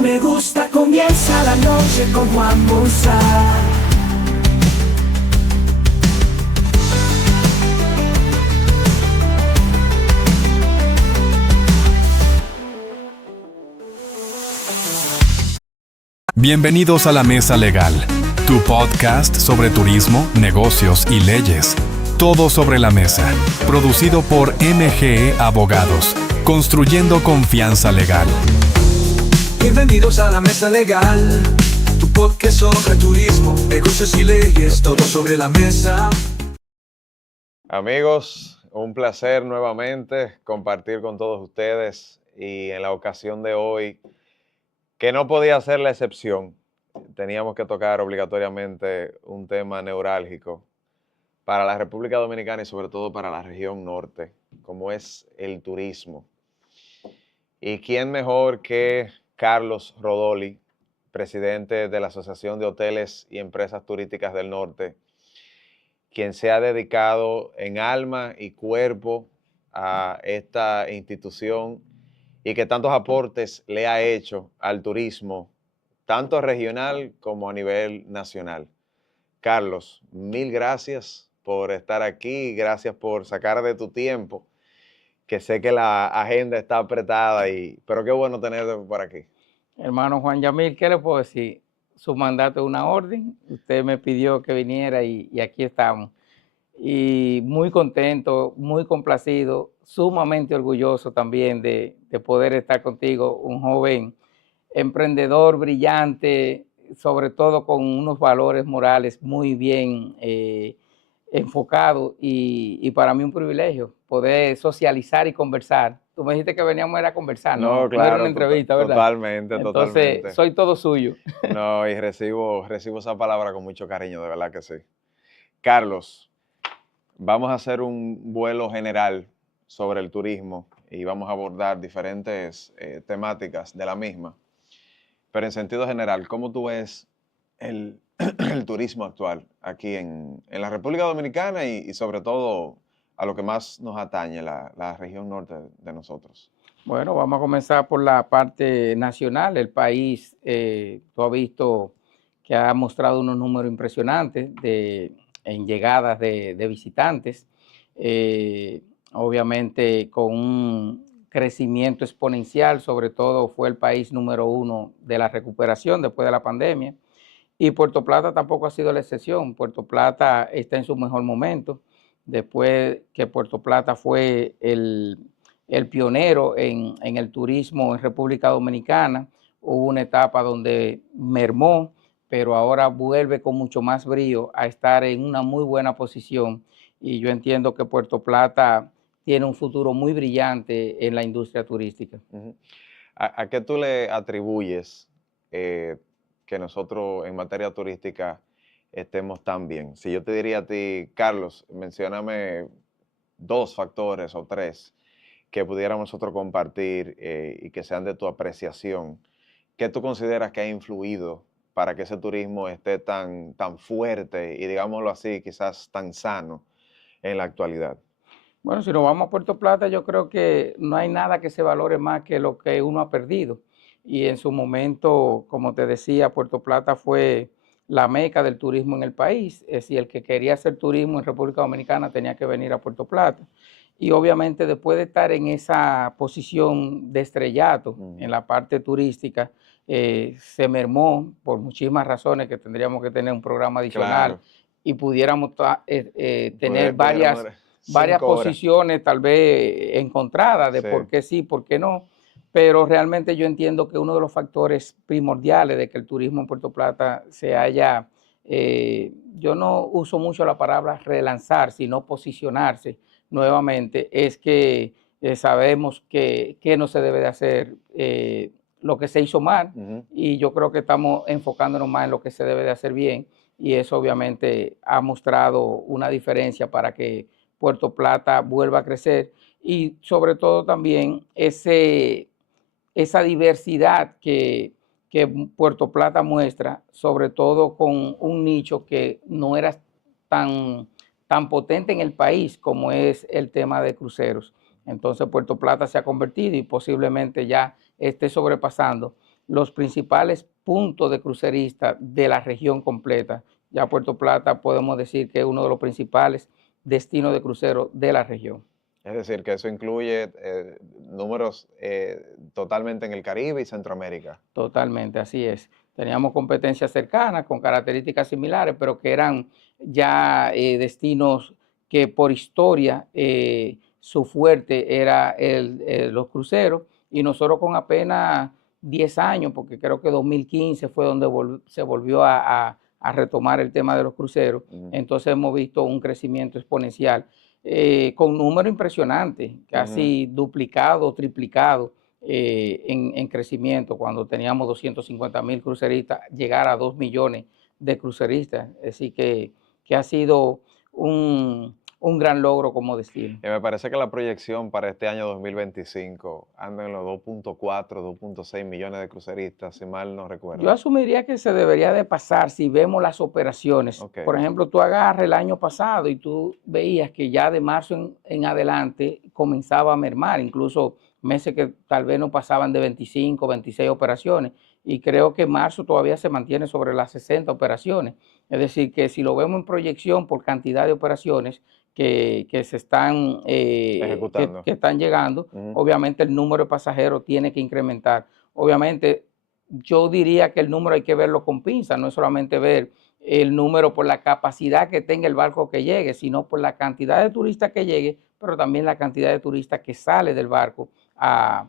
me gusta, comienza la noche con Juan Musa. Bienvenidos a La Mesa Legal, tu podcast sobre turismo, negocios y leyes. Todo sobre la mesa, producido por MGE Abogados, construyendo confianza legal. Bienvenidos a La Mesa Legal, tu podcast sobre turismo, negocios y leyes, todo sobre la mesa. Amigos, un placer nuevamente compartir con todos ustedes y en la ocasión de hoy, que no podía ser la excepción, teníamos que tocar obligatoriamente un tema neurálgico para la República Dominicana y sobre todo para la región norte, como es el turismo. ¿Y quién mejor que Carlos Rodoli, presidente de la Asociación de Hoteles y Empresas Turísticas del Norte, quien se ha dedicado en alma y cuerpo a esta institución y que tantos aportes le ha hecho al turismo, tanto regional como a nivel nacional? Carlos, mil gracias por estar aquí, gracias por sacar de tu tiempo, que sé que la agenda está apretada, pero qué bueno tenerte por aquí. Hermano Juan Yamil, ¿qué le puedo decir? Su mandato es una orden, usted me pidió que viniera y aquí estamos. Y muy contento, muy complacido, sumamente orgulloso también de poder estar contigo, un joven emprendedor brillante, sobre todo con unos valores morales muy bien enfocados y para mí un privilegio poder socializar y conversar. Tú me dijiste que veníamos a conversar, no claro, era una entrevista, ¿verdad? Totalmente, Entonces, totalmente. soy todo suyo. No, y recibo esa palabra con mucho cariño, de verdad que sí. Carlos, vamos a hacer un vuelo general sobre el turismo y vamos a abordar diferentes temáticas de la misma. Pero en sentido general, ¿cómo tú ves el turismo actual aquí en la República Dominicana y sobre todo a lo que más nos atañe, la región norte de nosotros? Bueno, vamos a comenzar por la parte nacional. El país, tú has visto que ha mostrado unos números impresionantes en llegadas de visitantes, obviamente con un crecimiento exponencial, sobre todo fue el país número 1 de la recuperación después de la pandemia. Y Puerto Plata tampoco ha sido la excepción. Puerto Plata está en su mejor momento, después que Puerto Plata fue el pionero en el turismo en República Dominicana. Hubo una etapa donde mermó, pero ahora vuelve con mucho más brío a estar en una muy buena posición. Y yo entiendo que Puerto Plata tiene un futuro muy brillante en la industria turística. Uh-huh. ¿A qué tú le atribuyes que nosotros en materia turística estemos tan bien? Si yo te diría a ti, Carlos, mencióname 2 factores o 3 que pudiéramos nosotros compartir y que sean de tu apreciación, ¿qué tú consideras que ha influido para que ese turismo esté tan fuerte y, digámoslo así, quizás tan sano en la actualidad? Bueno, si nos vamos a Puerto Plata, yo creo que no hay nada que se valore más que lo que uno ha perdido. Y en su momento, como te decía, Puerto Plata fue la meca del turismo en el país. Es decir, el que quería hacer turismo en República Dominicana tenía que venir a Puerto Plata. Y obviamente después de estar en esa posición de estrellato en la parte turística, se mermó por muchísimas razones que tendríamos que tener un programa adicional. Claro. Y pudiéramos tener varias posiciones tal vez encontradas de por qué sí, por qué no, pero realmente yo entiendo que uno de los factores primordiales de que el turismo en Puerto Plata se haya, yo no uso mucho la palabra relanzar, sino posicionarse nuevamente, es que sabemos que no se debe de hacer lo que se hizo mal, y yo creo que estamos enfocándonos más en lo que se debe de hacer bien, y eso obviamente ha mostrado una diferencia para que Puerto Plata vuelva a crecer y sobre todo también esa diversidad que Puerto Plata muestra, sobre todo con un nicho que no era tan potente en el país como es el tema de cruceros. Entonces Puerto Plata se ha convertido y posiblemente ya esté sobrepasando los principales puntos de cruceristas de la región completa. Ya Puerto Plata podemos decir que es uno de los principales destinos de crucero de la región. Es decir, que eso incluye números totalmente en el Caribe y Centroamérica. Totalmente, así es. Teníamos competencias cercanas con características similares, pero que eran ya destinos que por historia su fuerte era los cruceros, y nosotros con apenas 10 años, porque creo que 2015 fue donde se volvió a retomar el tema de los cruceros. Entonces hemos visto un crecimiento exponencial con un número impresionante, casi duplicado, triplicado en crecimiento. Cuando teníamos 250,000 cruceristas, llegar a 2 millones de cruceristas. Así que ha sido un gran logro como destino. Y me parece que la proyección para este año 2025 anda en los 2.4, 2.6 millones de cruceristas, si mal no recuerdo. Yo asumiría que se debería de pasar si vemos las operaciones. Okay. Por ejemplo, tú agarras el año pasado y tú veías que ya de marzo en adelante comenzaba a mermar, incluso meses que tal vez no pasaban de 25, 26 operaciones, y creo que marzo todavía se mantiene sobre las 60 operaciones. Es decir, que si lo vemos en proyección por cantidad de operaciones que se están ejecutando, que están llegando, obviamente el número de pasajeros tiene que incrementar. Obviamente, yo diría que el número hay que verlo con pinzas, no es solamente ver el número por la capacidad que tenga el barco que llegue, sino por la cantidad de turistas que llegue, pero también la cantidad de turistas que sale del barco a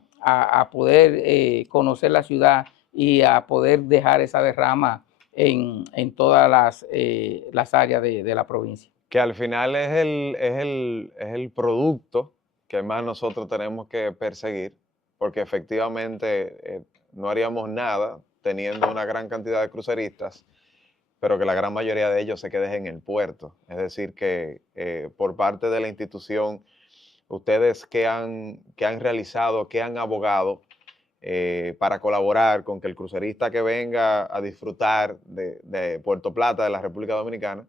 poder conocer la ciudad y a poder dejar esa derrama en todas las áreas de la provincia. Que al final es el producto que más nosotros tenemos que perseguir, porque efectivamente no haríamos nada teniendo una gran cantidad de cruceristas, pero que la gran mayoría de ellos se queden en el puerto. Es decir, que por parte de la institución, ustedes que han realizado, que han abogado para colaborar con que el crucerista que venga a disfrutar de Puerto Plata, de la República Dominicana,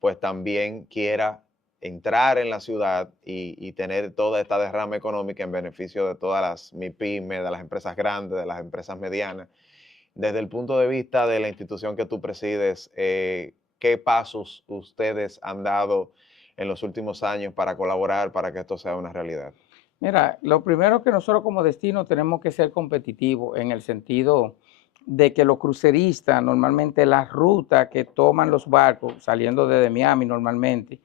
pues también quiera entrar en la ciudad y tener toda esta derrama económica en beneficio de todas las MIPYME, de las empresas grandes, de las empresas medianas. Desde el punto de vista de la institución que tú presides, ¿qué pasos ustedes han dado en los últimos años para colaborar para que esto sea una realidad? Mira, lo primero que nosotros como destino tenemos que ser competitivos en el sentido de que los cruceristas, normalmente las rutas que toman los barcos saliendo desde Miami normalmente,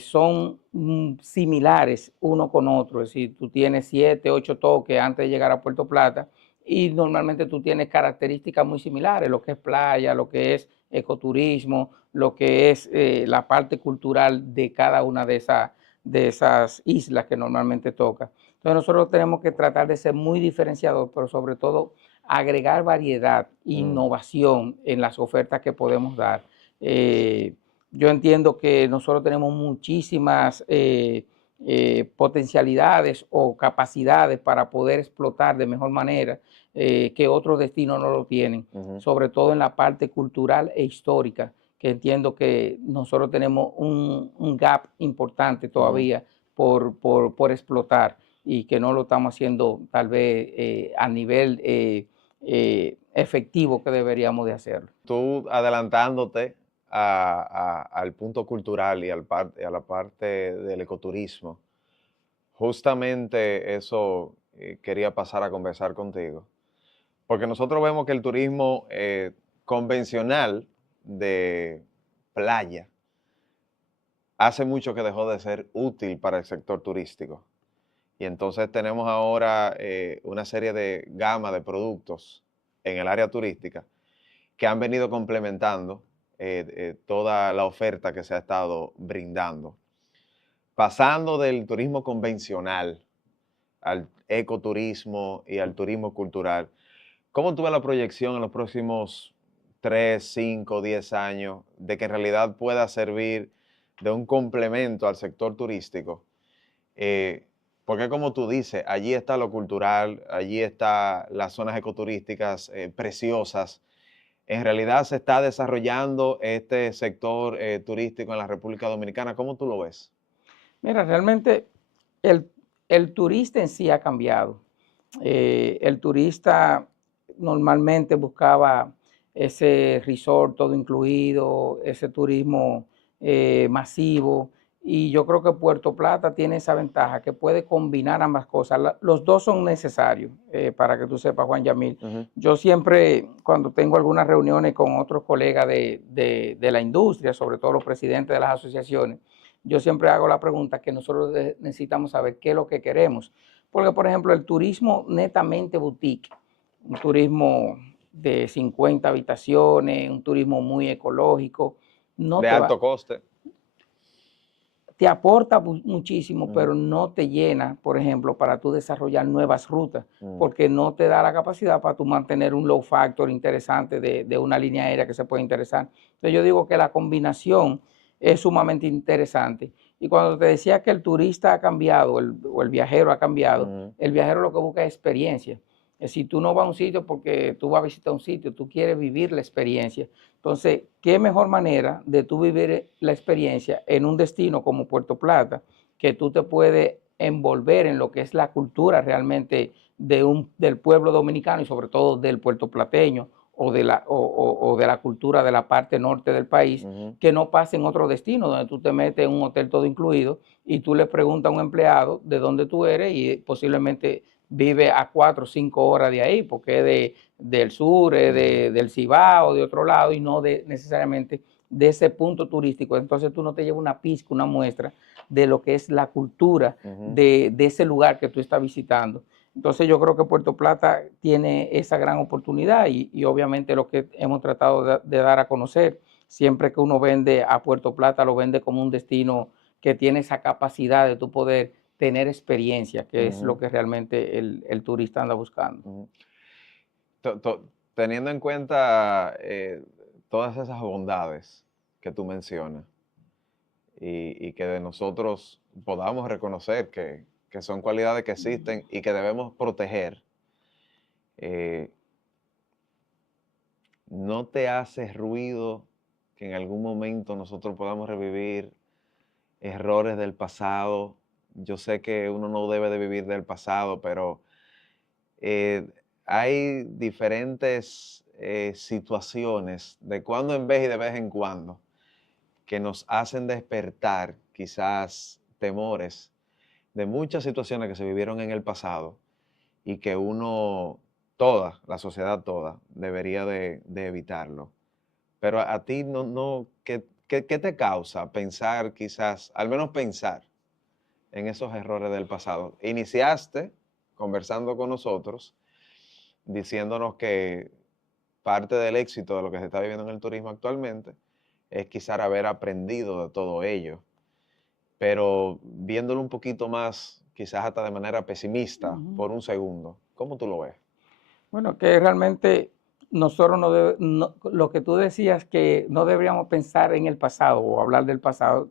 son similares uno con otro. Es decir, tú tienes 7, 8 toques antes de llegar a Puerto Plata y normalmente tú tienes características muy similares, lo que es playa, lo que es ecoturismo, lo que es la parte cultural de cada una de esas islas que normalmente toca. Entonces nosotros tenemos que tratar de ser muy diferenciados, pero sobre todo agregar variedad, innovación en las ofertas que podemos dar. Yo entiendo que nosotros tenemos muchísimas potencialidades o capacidades para poder explotar de mejor manera que otros destinos no lo tienen, sobre todo en la parte cultural e histórica, que entiendo que nosotros tenemos un gap importante todavía por explotar y que no lo estamos haciendo tal vez a nivel efectivo que deberíamos de hacerlo. Tú adelantándote al punto cultural y a la parte del ecoturismo, justamente eso quería pasar a conversar contigo, porque nosotros vemos que el turismo convencional de playa hace mucho que dejó de ser útil para el sector turístico. Y entonces tenemos ahora una serie de gama de productos en el área turística que han venido complementando toda la oferta que se ha estado brindando. Pasando del turismo convencional al ecoturismo y al turismo cultural, ¿cómo tú ves la proyección en los próximos 3, 5, 10 años de que en realidad pueda servir de un complemento al sector turístico? Porque como tú dices, allí está lo cultural, allí están las zonas ecoturísticas preciosas. En realidad se está desarrollando este sector turístico en la República Dominicana. ¿Cómo tú lo ves? Mira, realmente el turista en sí ha cambiado. El turista normalmente buscaba ese resort todo incluido, ese turismo masivo. Y yo creo que Puerto Plata tiene esa ventaja, que puede combinar ambas cosas. Los dos son necesarios, para que tú sepas, Juan Yamil. Yo siempre, cuando tengo algunas reuniones con otros colegas de la industria, sobre todo los presidentes de las asociaciones, yo siempre hago la pregunta que nosotros necesitamos saber qué es lo que queremos. Porque, por ejemplo, el turismo netamente boutique, un turismo de 50 habitaciones, un turismo muy ecológico, no De te va, alto coste. te aporta muchísimo, pero no te llena, por ejemplo, para tú desarrollar nuevas rutas, porque no te da la capacidad para tú mantener un low factor interesante de una línea aérea que se puede interesar. Entonces yo digo que la combinación es sumamente interesante. Y cuando te decía que el turista ha cambiado, o el viajero ha cambiado, el viajero lo que busca es experiencia. Es decir, tú no vas a un sitio porque tú vas a visitar un sitio, tú quieres vivir la experiencia. Entonces, ¿qué mejor manera de tú vivir la experiencia en un destino como Puerto Plata, que tú te puedes envolver en lo que es la cultura realmente del pueblo dominicano y sobre todo del puertoplateño o de la cultura de la parte norte del país, que no pasa en otro destino donde tú te metes en un hotel todo incluido y tú le preguntas a un empleado de dónde tú eres y posiblemente vive a 4 o 5 horas de ahí, porque es del sur, del Cibao, de otro lado, y no necesariamente de ese punto turístico. Entonces tú no te llevas una pizca, una muestra de lo que es la cultura de ese lugar que tú estás visitando. Entonces yo creo que Puerto Plata tiene esa gran oportunidad y obviamente lo que hemos tratado de dar a conocer, siempre que uno vende a Puerto Plata, lo vende como un destino que tiene esa capacidad de tu poder tener experiencia, que es lo que realmente el turista anda buscando. Teniendo en cuenta todas esas bondades que tú mencionas y que de nosotros podamos reconocer que son cualidades que existen y que debemos proteger, ¿no te hace ruido que en algún momento nosotros podamos revivir errores del pasado? Yo sé que uno no debe de vivir del pasado, pero hay diferentes situaciones de cuando en vez y de vez en cuando que nos hacen despertar quizás temores de muchas situaciones que se vivieron en el pasado y que uno, toda, la sociedad toda, debería de evitarlo. Pero a ti ¿qué te causa pensar quizás, al menos pensar en esos errores del pasado? Iniciaste conversando con nosotros, diciéndonos que parte del éxito de lo que se está viviendo en el turismo actualmente es quizás haber aprendido de todo ello. Pero viéndolo un poquito más, quizás hasta de manera pesimista, por un segundo, ¿cómo tú lo ves? Bueno, que realmente nosotros lo que tú decías que no deberíamos pensar en el pasado o hablar del pasado,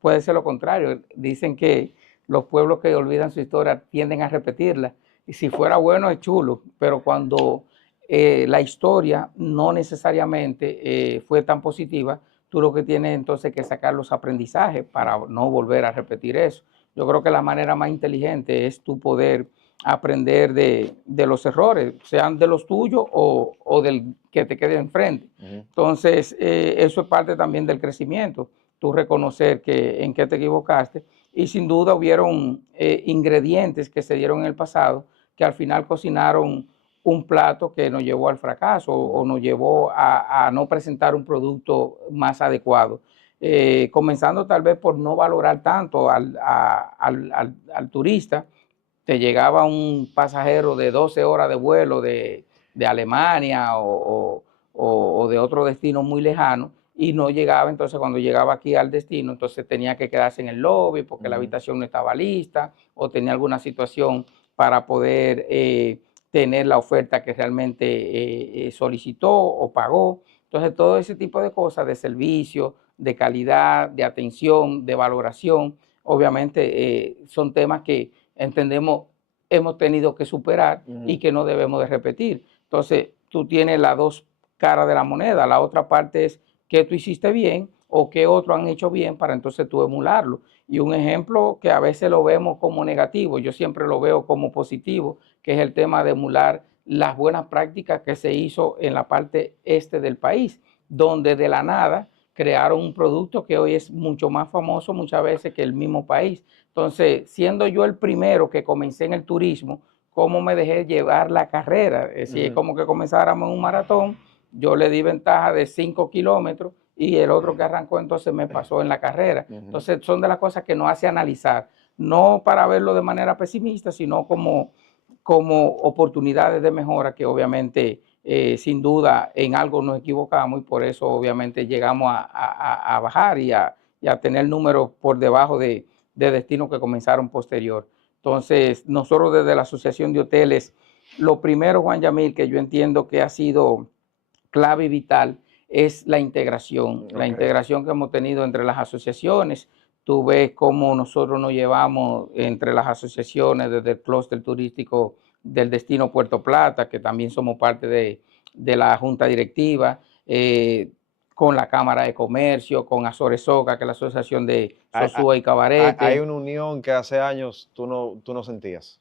puede ser lo contrario. Dicen que los pueblos que olvidan su historia tienden a repetirla. Y si fuera bueno es chulo, pero cuando la historia no necesariamente fue tan positiva, tú lo que tienes entonces que sacar los aprendizajes para no volver a repetir eso. Yo creo que la manera más inteligente es tu poder aprender de los errores, sean de los tuyos o del que te quede enfrente. Entonces, eso es parte también del crecimiento, tú reconocer en qué te equivocaste y sin duda hubieron ingredientes que se dieron en el pasado que al final cocinaron un plato que nos llevó al fracaso o nos llevó a no presentar un producto más adecuado. Comenzando tal vez por no valorar tanto al turista. Te llegaba un pasajero de 12 horas de vuelo de Alemania o de otro destino muy lejano y no llegaba, entonces cuando llegaba aquí al destino, entonces tenía que quedarse en el lobby porque la habitación no estaba lista o tenía alguna situación para poder tener la oferta que realmente solicitó o pagó. Entonces todo ese tipo de cosas de servicio, de calidad, de atención, de valoración, obviamente son temas que entendemos hemos tenido que superar y que no debemos de repetir. Entonces, tú tienes las dos caras de la moneda. La otra parte es qué tú hiciste bien o qué otros han hecho bien para entonces tú emularlo. Y un ejemplo que a veces lo vemos como negativo, yo siempre lo veo como positivo, que es el tema de emular las buenas prácticas que se hizo en la parte este del país, donde de la nada crearon un producto que hoy es mucho más famoso muchas veces que el mismo país. Entonces, siendo yo el primero que comencé en el turismo, ¿cómo me dejé llevar la carrera? Es decir, es como que comenzáramos en un maratón, yo le di ventaja de 5 kilómetros y el otro que arrancó entonces me pasó en la carrera. Entonces, son de las cosas que nos hace analizar, no para verlo de manera pesimista, sino como oportunidades de mejora que obviamente sin duda en algo nos equivocamos y por eso obviamente llegamos a bajar y a tener números por debajo de destinos que comenzaron posterior. Entonces, nosotros desde la Asociación de Hoteles, lo primero, Juan Yamil, que yo entiendo que ha sido clave y vital es la integración, la integración que hemos tenido entre las asociaciones. Tú ves cómo nosotros nos llevamos entre las asociaciones desde el clúster turístico del destino Puerto Plata, que también somos parte de la junta directiva, con la Cámara de Comercio, con Azoresoca, que es la asociación de Sosúa y Cabarete. Hay una unión que hace años tú no sentías.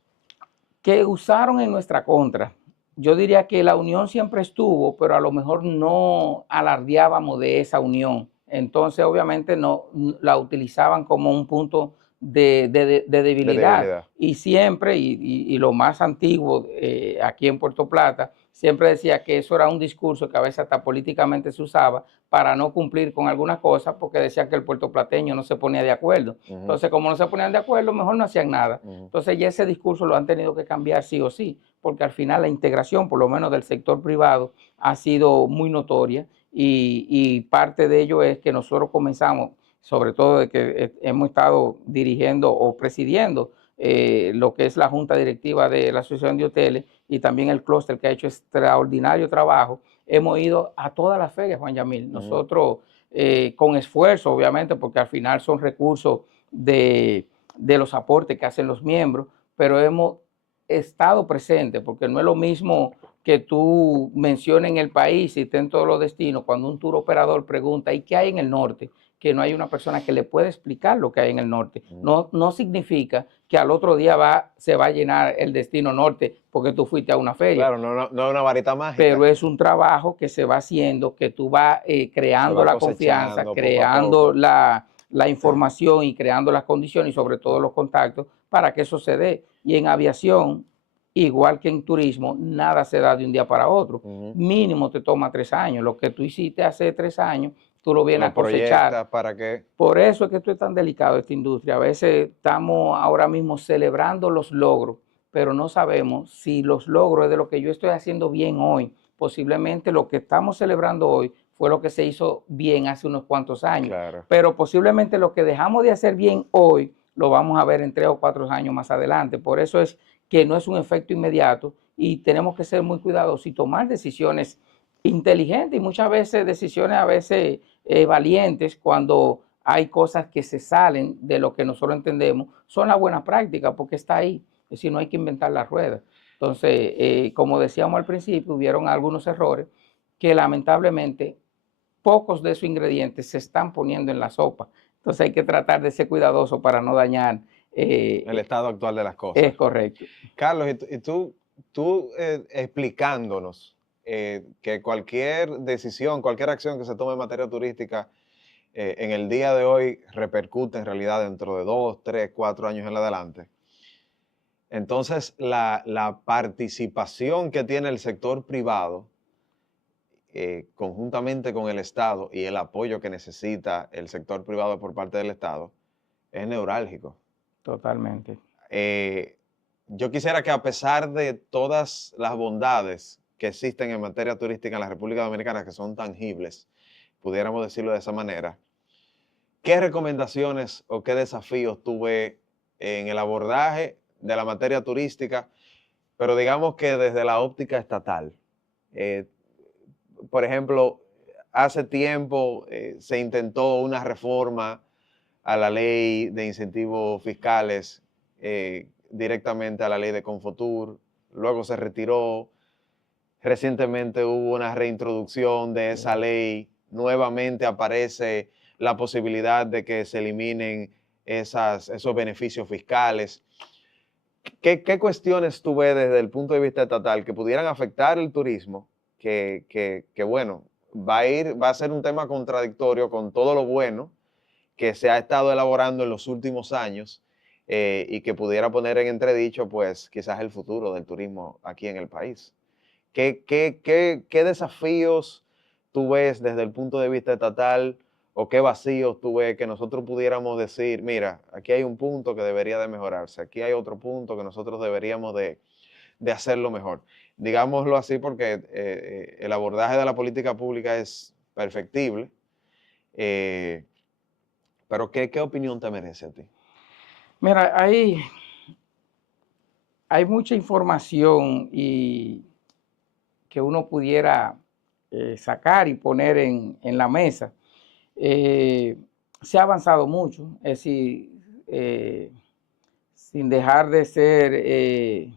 Que usaron en nuestra contra. Yo diría que la unión siempre estuvo, pero a lo mejor no alardeábamos de esa unión. Entonces, obviamente, no la utilizaban como un punto de debilidad. Y siempre, y lo más antiguo aquí en Puerto Plata, siempre decía que eso era un discurso que a veces hasta políticamente se usaba para no cumplir con algunas cosas, porque decían que el puertoplateño no se ponía de acuerdo. Entonces, como no se ponían de acuerdo, mejor no hacían nada. Entonces, ya ese discurso lo han tenido que cambiar sí o sí, porque al final la integración, por lo menos del sector privado, ha sido muy notoria y parte de ello es que nosotros comenzamos, sobre todo de que hemos estado dirigiendo o presidiendo lo que es la junta directiva de la Asociación de Hoteles y también el clúster que ha hecho extraordinario trabajo. Hemos ido a todas las ferias, Juan Yamil. Nosotros con esfuerzo, obviamente, porque al final son recursos de los aportes que hacen los miembros, pero hemos estado presentes, porque no es lo mismo que tú menciones en el país y estén todos los destinos, cuando un tour operador pregunta, ¿y qué hay en el norte? Que no hay una persona que le pueda explicar lo que hay en el norte. No significa que al otro día se va a llenar el destino norte porque tú fuiste a una feria. Claro, no es una varita mágica. Pero es un trabajo que se va haciendo, que tú vas creando la confianza, creando la información y creando las condiciones y sobre todo los contactos para que eso se dé. Y en aviación, igual que en turismo, nada se da de un día para otro. Mínimo te toma 3 años. Lo que tú hiciste hace 3 años, tú lo vienes a cosechar. ¿Para qué? Por eso es que esto es tan delicado, esta industria. A veces estamos ahora mismo celebrando los logros, pero no sabemos si los logros es de lo que yo estoy haciendo bien hoy. Posiblemente lo que estamos celebrando hoy fue lo que se hizo bien hace unos cuantos años. Claro. Pero posiblemente lo que dejamos de hacer bien hoy, lo vamos a ver en 3 o 4 años más adelante. Por eso es que no es un efecto inmediato y tenemos que ser muy cuidadosos y tomar decisiones inteligentes y muchas veces decisiones valientes cuando hay cosas que se salen de lo que nosotros entendemos. Son las buenas prácticas porque está ahí. Es decir, no hay que inventar la rueda. Entonces, como decíamos al principio, hubieron algunos errores que lamentablemente pocos de esos ingredientes se están poniendo en la sopa. Entonces hay que tratar de ser cuidadoso para no dañar el estado actual de las cosas. Es correcto. Carlos, y tú explicándonos que cualquier decisión, cualquier acción que se tome en materia turística en el día de hoy repercute en realidad dentro de 2, 3, 4 años en adelante. Entonces, la participación que tiene el sector privado conjuntamente con el Estado y el apoyo que necesita el sector privado por parte del Estado es neurálgico. Totalmente. Yo quisiera que a pesar de todas las bondades que existen en materia turística en la República Dominicana, que son tangibles, pudiéramos decirlo de esa manera, ¿qué recomendaciones o qué desafíos tuve en el abordaje de la materia turística, pero digamos que desde la óptica estatal? Por ejemplo, hace tiempo se intentó una reforma a la ley de incentivos fiscales, directamente a la ley de Confotur, luego se retiró, recientemente hubo una reintroducción de esa ley, nuevamente aparece la posibilidad de que se eliminen esos beneficios fiscales. ¿qué cuestiones tú ves desde el punto de vista estatal que pudieran afectar el turismo? Que bueno, va a ser un tema contradictorio con todo lo bueno que se ha estado elaborando en los últimos años y que pudiera poner en entredicho, pues, quizás el futuro del turismo aquí en el país. ¿Qué desafíos tú ves desde el punto de vista estatal o qué vacíos tú ves que nosotros pudiéramos decir, mira, aquí hay un punto que debería de mejorarse, aquí hay otro punto que nosotros deberíamos de hacerlo mejor? Digámoslo así porque el abordaje de la política pública es perfectible, eh, pero ¿qué opinión te merece a ti? Mira, hay mucha información y que uno pudiera sacar y poner en la mesa. Se ha avanzado mucho, es decir, sin dejar de ser,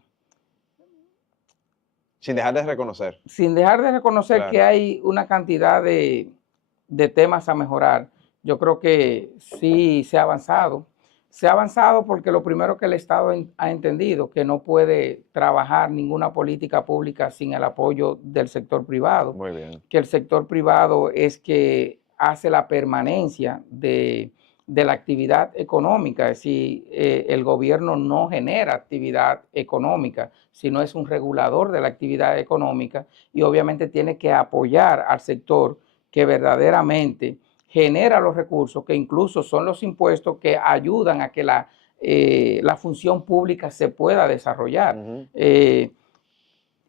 Sin dejar de reconocer. sin dejar de reconocer Claro. que hay una cantidad de temas a mejorar. Yo creo que sí se ha avanzado. Se ha avanzado porque lo primero que el Estado ha entendido, que no puede trabajar ninguna política pública sin el apoyo del sector privado. Muy bien. Que el sector privado es que hace la permanencia de la actividad económica, es decir, el gobierno no genera actividad económica, sino es un regulador de la actividad económica y obviamente tiene que apoyar al sector que verdaderamente genera los recursos, que incluso son los impuestos que ayudan a que la función pública se pueda desarrollar. Ujú.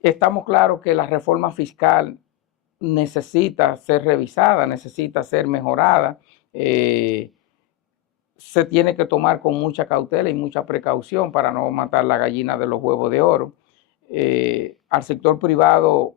Estamos claros que la reforma fiscal necesita ser revisada, necesita ser mejorada. Se tiene que tomar con mucha cautela y mucha precaución para no matar la gallina de los huevos de oro. Al sector privado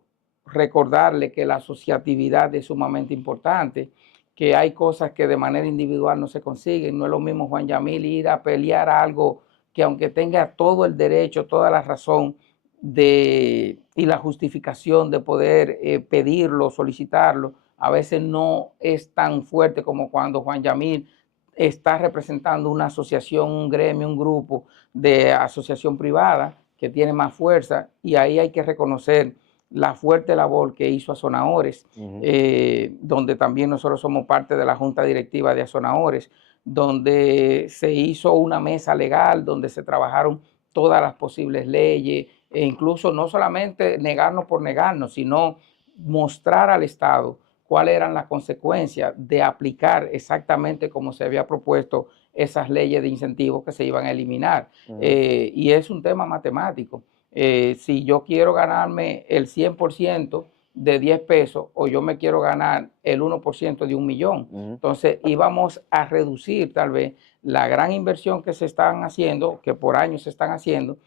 recordarle que la asociatividad es sumamente importante, que hay cosas que de manera individual no se consiguen. No es lo mismo, Juan Yamil, ir a pelear a algo que aunque tenga todo el derecho, toda la razón y la justificación de poder pedirlo, solicitarlo, a veces no es tan fuerte como cuando Juan Yamil está representando una asociación, un gremio, un grupo de asociación privada que tiene más fuerza, y ahí hay que reconocer la fuerte labor que hizo Azonadores, donde también nosotros somos parte de la junta directiva de Azonadores, donde se hizo una mesa legal, donde se trabajaron todas las posibles leyes, e incluso no solamente negarnos por negarnos, sino mostrar al Estado cuáles eran las consecuencias de aplicar exactamente como se había propuesto esas leyes de incentivos que se iban a eliminar. Y es un tema matemático. Si yo quiero ganarme el 100% de 10 pesos o yo me quiero ganar el 1% de 1.000.000, entonces íbamos a reducir tal vez la gran inversión que se están haciendo, que por años se están haciendo.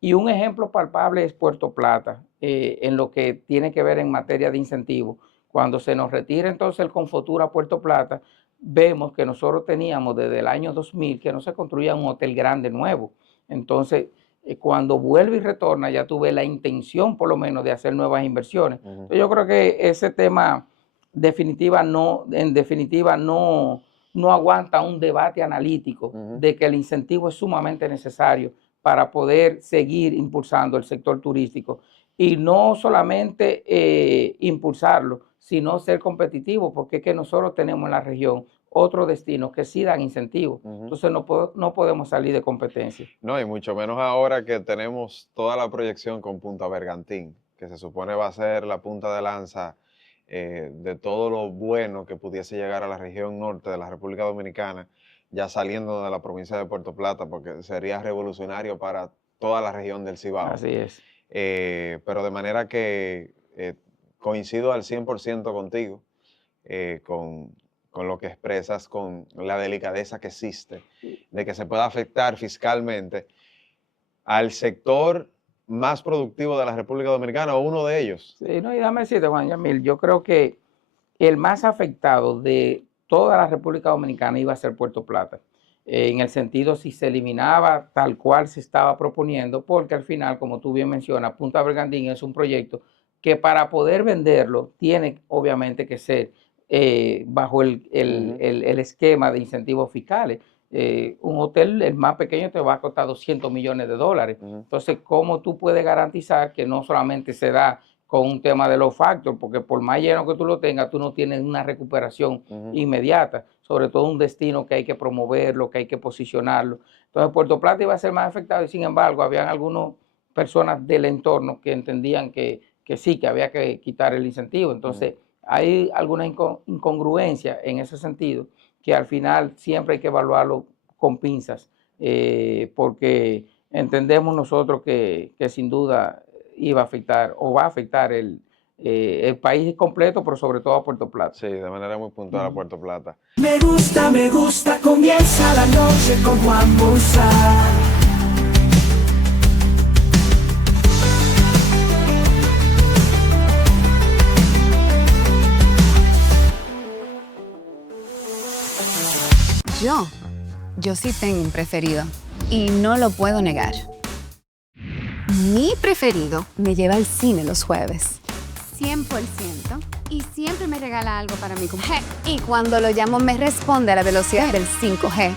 Y un ejemplo palpable es Puerto Plata, en lo que tiene que ver en materia de incentivos. Cuando se nos retira entonces el Confotur a Puerto Plata, vemos que nosotros teníamos desde el año 2000 que no se construía un hotel grande nuevo. Entonces, cuando vuelve y retorna, ya tuve la intención por lo menos de hacer nuevas inversiones. Entonces, yo creo que ese tema en definitiva no aguanta un debate analítico de que el incentivo es sumamente necesario para poder seguir impulsando el sector turístico. Y no solamente impulsarlo, sino ser competitivo, porque es que nosotros tenemos en la región otros destinos que sí dan incentivos. Entonces no podemos salir de competencia. No, y mucho menos ahora que tenemos toda la proyección con Punta Bergantín, que se supone va a ser la punta de lanza de todo lo bueno que pudiese llegar a la región norte de la República Dominicana, ya saliendo de la provincia de Puerto Plata, porque sería revolucionario para toda la región del Cibao. Así es. Pero de manera que coincido al 100% contigo, con lo que expresas, con la delicadeza que existe, de que se pueda afectar fiscalmente al sector más productivo de la República Dominicana, o uno de ellos. Sí, no, y déjame decirte, Juan Yamil, yo creo que el más afectado de toda la República Dominicana iba a ser Puerto Plata, en el sentido si se eliminaba tal cual se estaba proponiendo, porque al final, como tú bien mencionas, Punta Bergantín es un proyecto que para poder venderlo tiene obviamente que ser bajo el esquema de incentivos fiscales. un hotel, el más pequeño, te va a costar $200 millones. Entonces, ¿cómo tú puedes garantizar que no solamente se da con un tema de los factors? Porque por más lleno que tú lo tengas, tú no tienes una recuperación inmediata, sobre todo un destino que hay que promoverlo, que hay que posicionarlo. Entonces, Puerto Plata iba a ser más afectado y, sin embargo, habían algunas personas del entorno que entendían que sí, que había que quitar el incentivo. Entonces, hay alguna incongruencia en ese sentido, que al final siempre hay que evaluarlo con pinzas, porque entendemos nosotros que sin duda iba a afectar o va a afectar el país completo, pero sobre todo a Puerto Plata. Sí, de manera muy puntual a Puerto Plata. Me gusta, comienza la noche con Juan Bozar. Yo sí tengo un preferido y no lo puedo negar. Mi preferido me lleva al cine los jueves. 100%. Y siempre me regala algo para mi cumpleaños. Y cuando lo llamo me responde a la velocidad del 5G.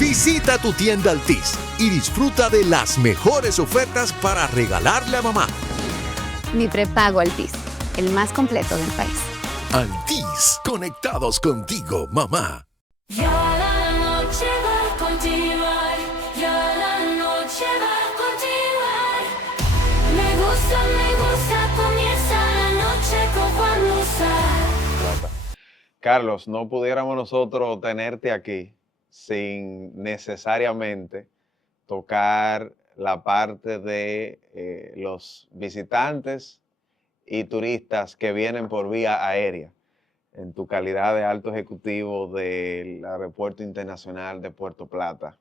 Visita tu tienda Altis y disfruta de las mejores ofertas para regalarle a mamá. Mi prepago Altis, el más completo del país. Altis, conectados contigo, mamá. Ya la noche va a continuar, ya la noche va a continuar. Me gusta, comienza la noche con Juan Bozar. Carlos, no pudiéramos nosotros tenerte aquí sin necesariamente tocar la parte de los visitantes y turistas que vienen por vía aérea, en tu calidad de alto ejecutivo del Aeropuerto Internacional de Puerto Plata.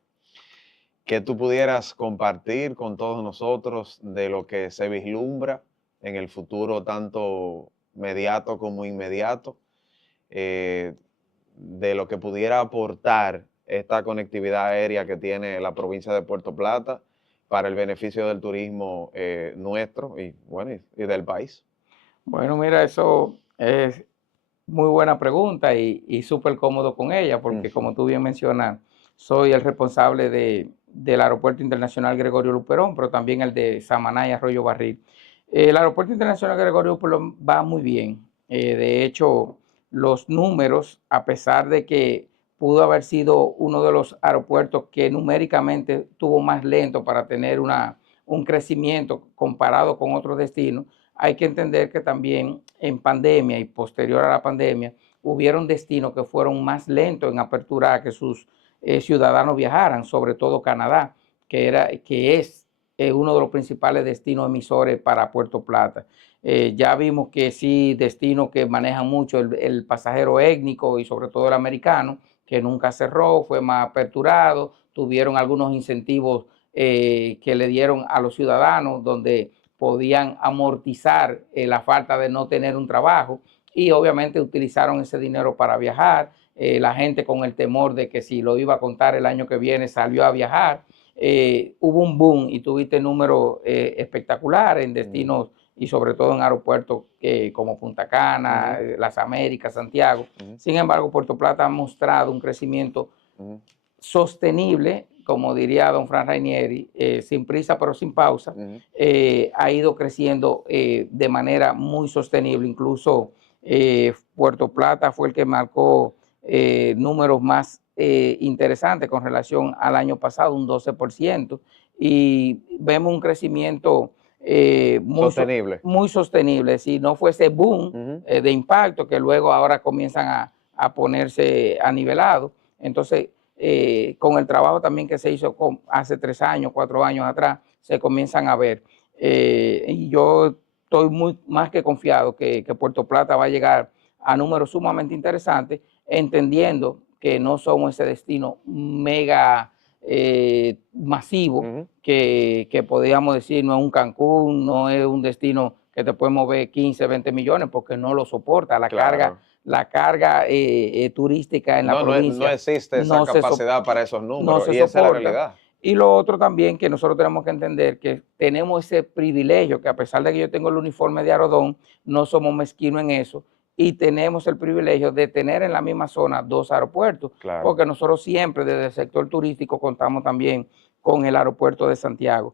Que tú pudieras compartir con todos nosotros de lo que se vislumbra en el futuro, tanto mediato como inmediato, de lo que pudiera aportar esta conectividad aérea que tiene la provincia de Puerto Plata para el beneficio del turismo nuestro y, bueno, y del país. Bueno, mira, eso es muy buena pregunta y súper cómodo con ella, porque como tú bien mencionas, soy el responsable del Aeropuerto Internacional Gregorio Luperón, pero también el de Samaná y Arroyo Barril. El Aeropuerto Internacional Gregorio Luperón va muy bien. De hecho, los números, a pesar de que pudo haber sido uno de los aeropuertos que numéricamente tuvo más lento para tener un crecimiento comparado con otros destinos, hay que entender que también en pandemia y posterior a la pandemia hubieron destinos que fueron más lentos en apertura a que sus ciudadanos viajaran, sobre todo Canadá, que es uno de los principales destinos emisores para Puerto Plata. Ya vimos que sí, destinos que manejan mucho el pasajero étnico y sobre todo el americano, que nunca cerró, fue más aperturado, tuvieron algunos incentivos que le dieron a los ciudadanos donde podían amortizar la falta de no tener un trabajo y obviamente utilizaron ese dinero para viajar. La gente con el temor de que si lo iba a contar el año que viene salió a viajar. Hubo un boom y tuviste números espectaculares en destinos y sobre todo en aeropuertos como Punta Cana, Las Américas, Santiago. Sin embargo, Puerto Plata ha mostrado un crecimiento sostenible, como diría don Fran Rainieri, sin prisa pero sin pausa. Ha ido creciendo de manera muy sostenible. Incluso Puerto Plata fue el que marcó números más interesantes con relación al año pasado, un 12%, y vemos un crecimiento muy sostenible. Si no fuese boom de impacto, que luego ahora comienzan a ponerse a nivelado. Entonces, con el trabajo también que se hizo hace 3 años, 4 años atrás, se comienzan a ver. Y yo estoy más que confiado que Puerto Plata va a llegar a números sumamente interesantes, entendiendo que no somos ese destino mega masivo que podríamos decir, no es un Cancún, no es un destino que te puede mover 15, 20 millones, porque no lo soporta. La carga turística en la provincia. No existe esa capacidad para esos números, y esa es la realidad. Y lo otro también que nosotros tenemos que entender, que tenemos ese privilegio, que a pesar de que yo tengo el uniforme de Aerodón, no somos mezquinos en eso, y tenemos el privilegio de tener en la misma zona 2 aeropuertos, Claro. porque nosotros siempre desde el sector turístico contamos también con el aeropuerto de Santiago.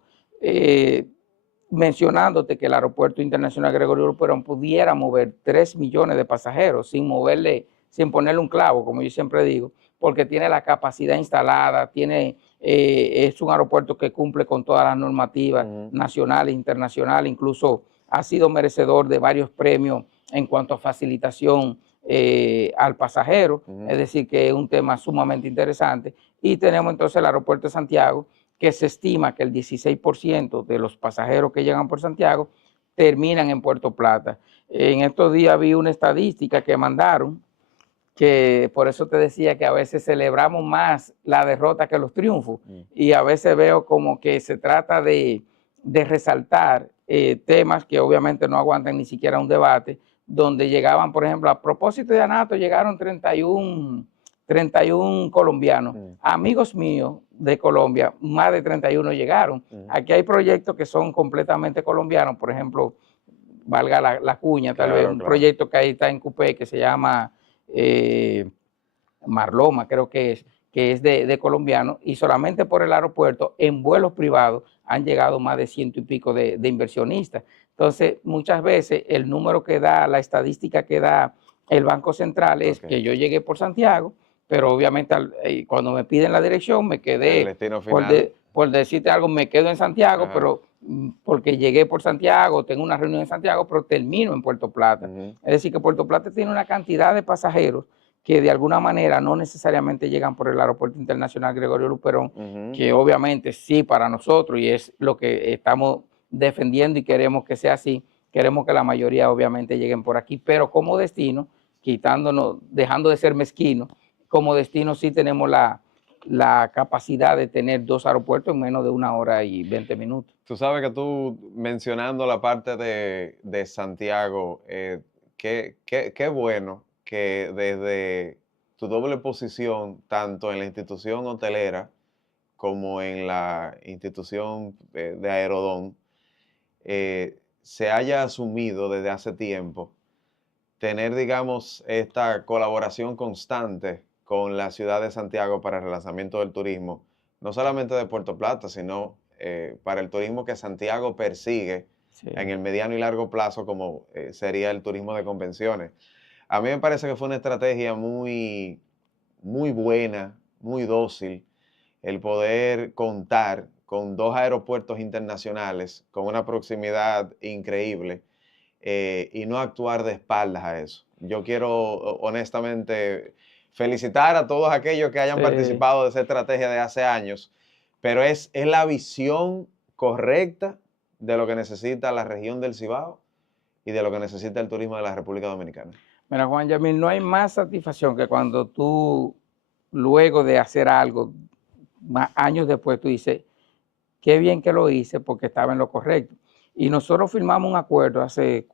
Mencionándote que el aeropuerto internacional Gregorio Luperón pudiera mover 3 millones de pasajeros sin ponerle un clavo, como yo siempre digo, porque tiene la capacidad instalada, es un aeropuerto que cumple con todas las normativas nacionales e internacionales, incluso ha sido merecedor de varios premios en cuanto a facilitación al pasajero, es decir, que es un tema sumamente interesante. Y tenemos entonces el aeropuerto de Santiago, que se estima que el 16% de los pasajeros que llegan por Santiago terminan en Puerto Plata. En estos días vi una estadística que mandaron, que por eso te decía que a veces celebramos más la derrota que los triunfos, y a veces veo como que se trata de resaltar temas que obviamente no aguantan ni siquiera un debate, donde llegaban, por ejemplo, a propósito de Anato, llegaron 31 colombianos. Amigos míos de Colombia, más de 31 llegaron. Aquí hay proyectos que son completamente colombianos, por ejemplo, valga la cuña, tal vez, un proyecto que ahí está en Cupé que se llama Marloma, creo que es de colombianos, y solamente por el aeropuerto, en vuelos privados, han llegado más de 100 y pico de inversionistas. Entonces, muchas veces el número que da, la estadística que da el Banco Central es que yo llegué por Santiago, pero obviamente cuando me piden la dirección me quedé, El destino final. por decirte algo, me quedo en Santiago, pero porque llegué por Santiago, tengo una reunión en Santiago, pero termino en Puerto Plata. Es decir, que Puerto Plata tiene una cantidad de pasajeros que de alguna manera no necesariamente llegan por el Aeropuerto Internacional Gregorio Luperón, que obviamente sí para nosotros, y es lo que estamos defendiendo y queremos que sea así, queremos que la mayoría obviamente lleguen por aquí, pero como destino, dejando de ser mezquino, como destino sí tenemos la capacidad de tener 2 aeropuertos en menos de 1 hora y 20 minutos. Tú sabes que tú, mencionando la parte de Santiago, qué bueno que desde tu doble posición, tanto en la institución hotelera como en la institución de Aerodón, se haya asumido desde hace tiempo tener, digamos, esta colaboración constante con la ciudad de Santiago para el relanzamiento del turismo, no solamente de Puerto Plata, sino para el turismo que Santiago persigue en el mediano y largo plazo, como sería el turismo de convenciones. A mí me parece que fue una estrategia muy, muy buena, muy dócil, el poder contar con 2 aeropuertos internacionales con una proximidad increíble y no actuar de espaldas a eso. Yo quiero honestamente felicitar a todos aquellos que hayan participado de esa estrategia de hace años, pero es la visión correcta de lo que necesita la región del Cibao y de lo que necesita el turismo de la República Dominicana. Mira, Juan Yamil, no hay más satisfacción que cuando tú, luego de hacer algo, años después, tú dices, qué bien que lo hice porque estaba en lo correcto. Y nosotros firmamos un acuerdo hace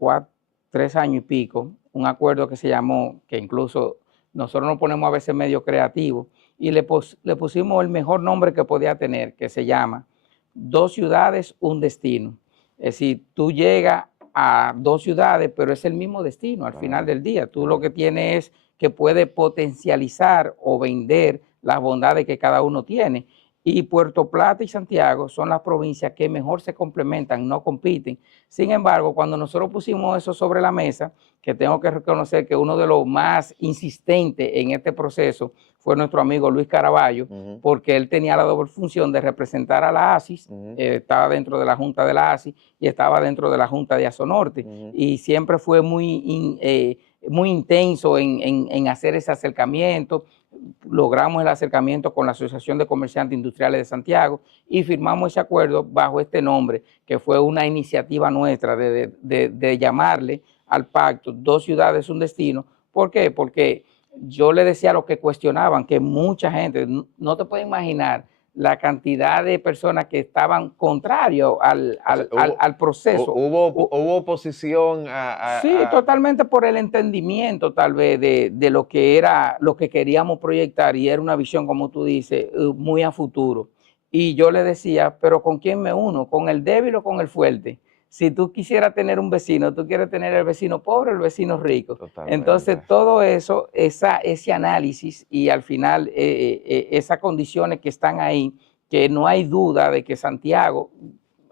3 años y pico, un acuerdo que se llamó, que incluso nosotros nos ponemos a veces medio creativos, y le pusimos el mejor nombre que podía tener, que se llama 2 ciudades, un destino. Es decir, tú llegas a 2 ciudades, pero es el mismo destino al final del día. Tú lo que tienes es que puedes potencializar o vender las bondades que cada uno tiene. Y Puerto Plata y Santiago son las provincias que mejor se complementan, no compiten. Sin embargo, cuando nosotros pusimos eso sobre la mesa, que tengo que reconocer que uno de los más insistentes en este proceso fue nuestro amigo Luis Caraballo, porque él tenía la doble función de representar a la ASIS, estaba dentro de la Junta de la ASIS y estaba dentro de la Junta de Azonorte, y siempre fue muy intenso en hacer ese acercamiento. Logramos el acercamiento con la Asociación de Comerciantes Industriales de Santiago y firmamos ese acuerdo bajo este nombre, que fue una iniciativa nuestra de llamarle al pacto 2 ciudades, un destino. ¿Por qué? Porque yo le decía a los que cuestionaban que mucha gente, no te puedes imaginar la cantidad de personas que estaban contrarios al proceso. ¿Hubo oposición Sí, totalmente por el entendimiento tal vez de lo que era, lo que queríamos proyectar, y era una visión, como tú dices, muy a futuro. Y yo le decía, pero ¿con quién me uno? ¿Con el débil o con el fuerte? si tú quisieras tener un vecino, tú quieres tener el vecino pobre o el vecino rico. Totalmente. Entonces, todo eso, ese análisis y al final esas condiciones que están ahí, que no hay duda de que Santiago,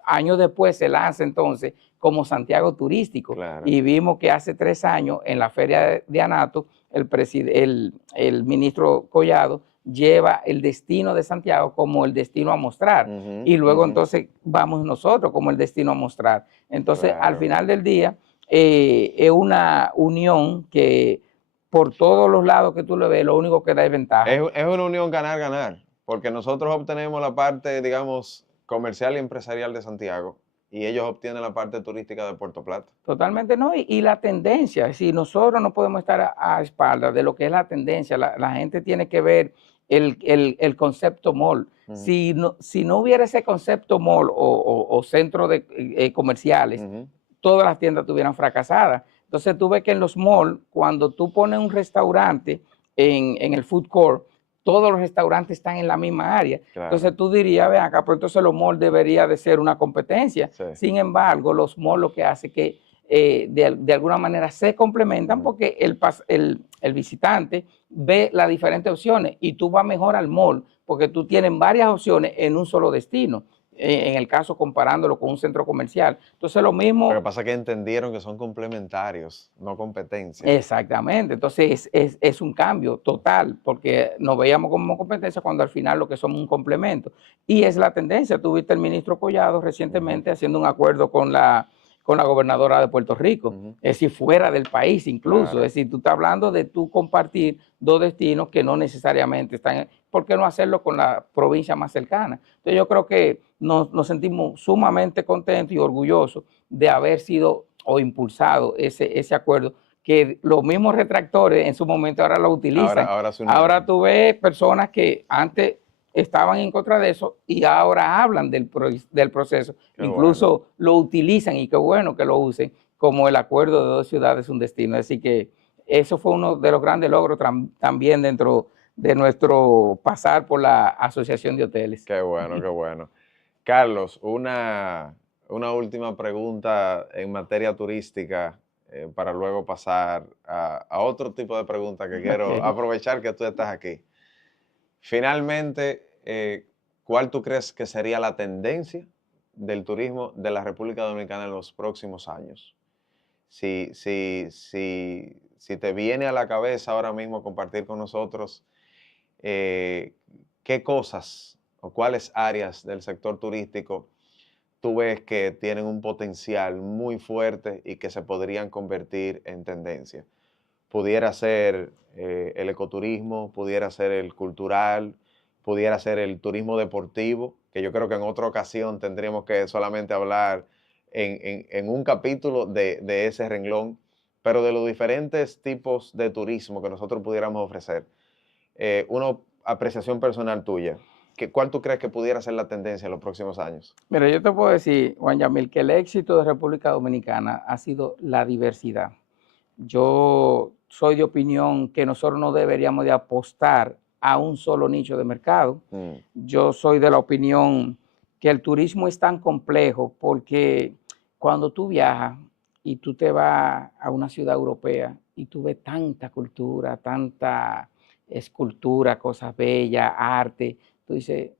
años después se lanza entonces como Santiago turístico. Claro. Y vimos que hace 3 años en la Feria de Anato, el ministro Collado lleva el destino de Santiago como el destino a mostrar. Ujú, Y luego ujú. entonces vamos nosotros como el destino a mostrar. Entonces, al Claro. final del día, es una unión que por todos los lados que tú le ves, lo único que da es ventaja. Es una unión ganar-ganar, porque nosotros obtenemos la parte, digamos, comercial y empresarial de Santiago y ellos obtienen la parte turística de Puerto Plata. Totalmente no, y la tendencia, es decir, nosotros no podemos estar a espaldas de lo que es la tendencia, la gente tiene que ver el concepto mall. Ujú. Si no hubiera ese concepto mall o centro de comerciales, Ujú. todas las tiendas estuvieran fracasadas. Entonces tú ves que en los malls, cuando tú pones un restaurante en el food court, todos los restaurantes están en la misma área. Claro. Entonces tú dirías, ven acá, pues entonces los malls debería de ser una competencia. Sí. Sin embargo, los malls lo que hace que de alguna manera se complementan Ujú. porque el visitante ve las diferentes opciones y tú vas mejor al mall porque tú tienes varias opciones en un solo destino. En el caso comparándolo con un centro comercial. Entonces lo mismo... Lo que pasa es que entendieron que son complementarios, no competencia. Exactamente, entonces es un cambio total, porque nos veíamos como competencia cuando al final lo que somos un complemento. Y es la tendencia, tuviste el ministro Collado recientemente haciendo un acuerdo con la gobernadora de Puerto Rico, Ujú. es decir, fuera del país incluso, Claro. es decir, tú estás hablando de tú compartir 2 destinos que no necesariamente están, ¿por qué no hacerlo con la provincia más cercana? Entonces yo creo que nos sentimos sumamente contentos y orgullosos de haber sido o impulsado ese acuerdo, que los mismos retractores en su momento ahora lo utilizan. Ahora se unieron. Ahora tú ves personas que antes estaban en contra de eso y ahora hablan del proceso. Qué Incluso lo utilizan y qué bueno que lo usen como el acuerdo de 2 ciudades, un destino. Así que eso fue uno de los grandes logros también dentro de nuestro pasar por la Asociación de Hoteles. Qué bueno, qué bueno. Carlos, una última pregunta en materia turística para luego pasar a otro tipo de preguntas que quiero Ok. aprovechar que tú estás aquí. Finalmente, ¿cuál tú crees que sería la tendencia del turismo de la República Dominicana en los próximos años? Si te viene a la cabeza ahora mismo compartir con nosotros qué cosas o cuáles áreas del sector turístico tú ves que tienen un potencial muy fuerte y que se podrían convertir en tendencia. Pudiera ser el ecoturismo, pudiera ser el cultural, pudiera ser el turismo deportivo, que yo creo que en otra ocasión tendríamos que solamente hablar en un capítulo de ese renglón, pero de los diferentes tipos de turismo que nosotros pudiéramos ofrecer. Una apreciación personal tuya, ¿cuál tú crees que pudiera ser la tendencia en los próximos años? Mira, yo te puedo decir, Juan Yamil, que el éxito de República Dominicana ha sido la diversidad. Yo soy de opinión que nosotros no deberíamos de apostar a un solo nicho de mercado. Yo soy de la opinión que el turismo es tan complejo porque cuando tú viajas y tú te vas a una ciudad europea y tú ves tanta cultura, tanta escultura, cosas bellas, arte, tú dices,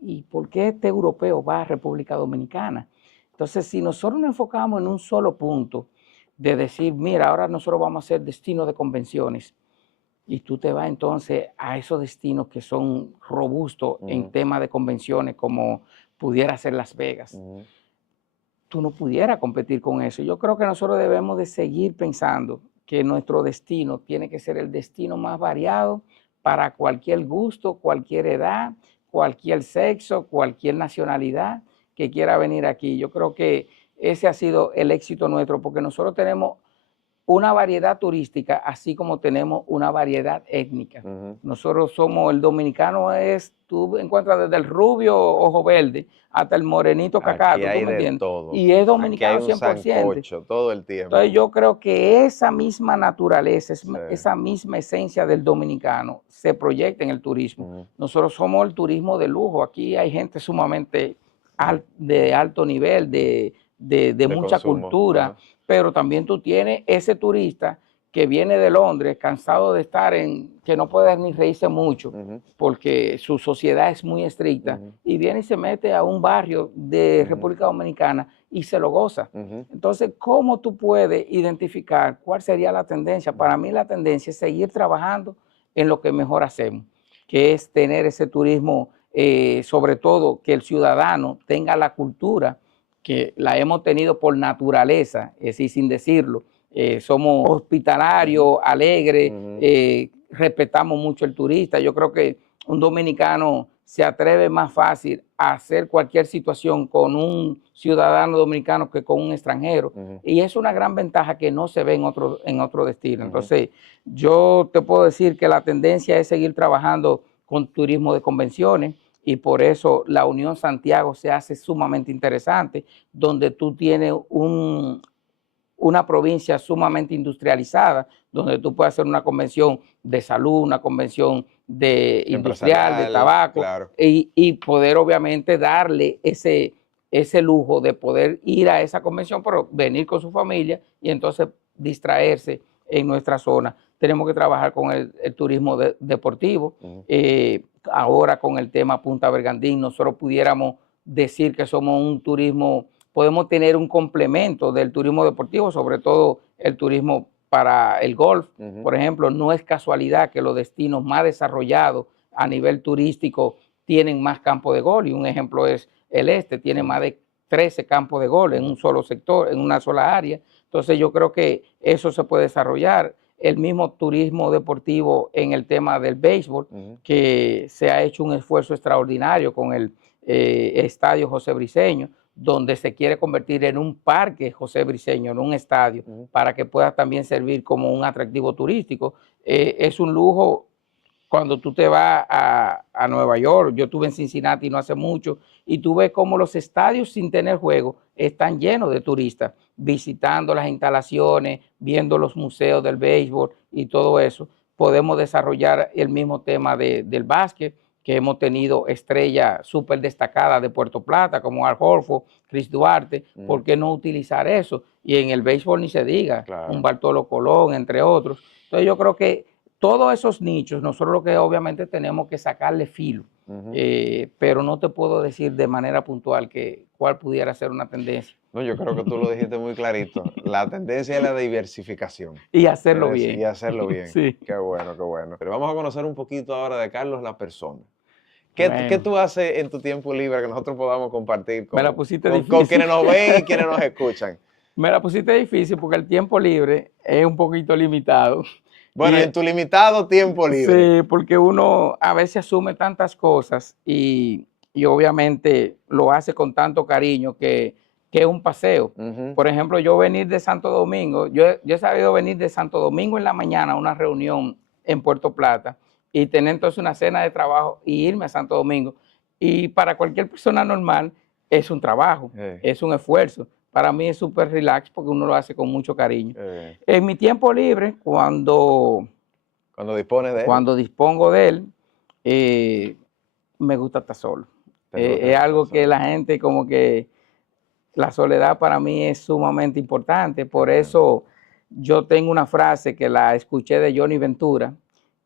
¿y por qué este europeo va a República Dominicana? Entonces, si nosotros nos enfocamos en un solo punto, de decir, mira, ahora nosotros vamos a ser destino de convenciones, y tú te vas entonces a esos destinos que son robustos en temas de convenciones, como pudiera ser Las Vegas, tú no pudieras competir con eso. Yo creo que nosotros debemos de seguir pensando que nuestro destino tiene que ser el destino más variado para cualquier gusto, cualquier edad, cualquier sexo, cualquier nacionalidad que quiera venir aquí. Yo creo que ese ha sido el éxito nuestro, porque nosotros tenemos una variedad turística, así como tenemos una variedad étnica. Nosotros somos, el dominicano es, tú encuentras desde el rubio ojo verde hasta el morenito cacato, Aquí hay ¿tú me de entiendes? todo. Y es dominicano Aquí hay un 100%. sancocho todo el tiempo. Entonces yo creo que esa misma naturaleza, Sí. esa misma esencia del dominicano se proyecta en el turismo. Nosotros somos el turismo de lujo. Aquí hay gente sumamente de alto nivel, de de mucha consumo, cultura, ajá. pero también tú tienes ese turista que viene de Londres, cansado de estar que no puede ni reírse mucho, Ujú, porque su sociedad es muy estricta, ujú, y viene y se mete a un barrio de ujú, República Dominicana y se lo goza. ujú, Entonces, ¿cómo tú puedes identificar cuál sería la tendencia? Para mí la tendencia es seguir trabajando en lo que mejor hacemos, que es tener ese turismo, sobre todo que el ciudadano tenga la cultura que la hemos tenido por naturaleza, es decir, sin decirlo. Somos hospitalarios, alegres, ujú, respetamos mucho el turista. Yo creo que un dominicano se atreve más fácil a hacer cualquier situación con un ciudadano dominicano que con un extranjero. ujú, Y es una gran ventaja que no se ve en otro destino. ujú. Entonces, yo te puedo decir que la tendencia es seguir trabajando con turismo de convenciones, y por eso la Unión Santiago se hace sumamente interesante, donde tú tienes una provincia sumamente industrializada, donde tú puedes hacer una convención de salud, una convención de industrial, de Empresarial, tabaco, claro. y poder obviamente darle ese lujo de poder ir a esa convención, pero venir con su familia y entonces distraerse en nuestra zona. Tenemos que trabajar con el turismo deportivo. Ujú, Ahora con el tema Punta Bergandín, nosotros pudiéramos decir que somos un turismo, podemos tener un complemento del turismo deportivo, sobre todo el turismo para el golf. ujú, Por ejemplo, no es casualidad que los destinos más desarrollados a nivel turístico tienen más campos de golf, y un ejemplo es el este, tiene ujú, más de 13 campos de golf en un solo sector, en una sola área. Entonces yo creo que eso se puede desarrollar. El mismo turismo deportivo en el tema del béisbol, ujú, que se ha hecho un esfuerzo extraordinario con el estadio José Briceño, donde se quiere convertir en un parque José Briceño, en un estadio, ujú. para que pueda también servir como un atractivo turístico. Es un lujo cuando tú te vas a Nueva York. Yo estuve en Cincinnati no hace mucho, y tú ves cómo los estadios sin tener juego están llenos de turistas, visitando las instalaciones, viendo los museos del béisbol y todo eso. Podemos desarrollar el mismo tema del básquet, que hemos tenido estrellas súper destacadas de Puerto Plata, como Al Horford, Chris Duarte. ¿Por qué no utilizar eso? Y en el béisbol ni se diga, un Claro. Bartolo Colón, entre otros. Entonces yo creo que todos esos nichos, nosotros lo que obviamente tenemos que sacarle filo, Ujú. pero no te puedo decir de manera puntual cuál pudiera ser una tendencia. No, yo creo que tú lo dijiste muy clarito. La tendencia es la diversificación. Y hacerlo Es bien. y hacerlo bien. Sí. Qué bueno, qué bueno. Pero vamos a conocer un poquito ahora de Carlos, la persona. ¿Qué Bueno, tú haces en tu tiempo libre que nosotros podamos compartir me la con, pusiste con difícil. quienes nos ven y quienes nos escuchan? Me la pusiste difícil porque el tiempo libre es un poquito limitado. Bueno, Y, en tu limitado tiempo libre. sí, porque uno a veces asume tantas cosas, y obviamente lo hace con tanto cariño que es un paseo. Ujú, Por ejemplo, yo venir de Santo Domingo, yo he sabido venir de Santo Domingo en la mañana a una reunión en Puerto Plata, y tener entonces una cena de trabajo y irme a Santo Domingo. Y para cualquier persona normal es un trabajo, es un esfuerzo. Para mí es súper relax porque uno lo hace con mucho cariño. eh, En mi tiempo libre, cuando dispones de él, cuando dispongo de él, me gusta estar solo. te gusta Es algo estar que solo. la gente como que la soledad para mí es sumamente importante. Por bueno. eso yo tengo una frase que la escuché de Johnny Ventura,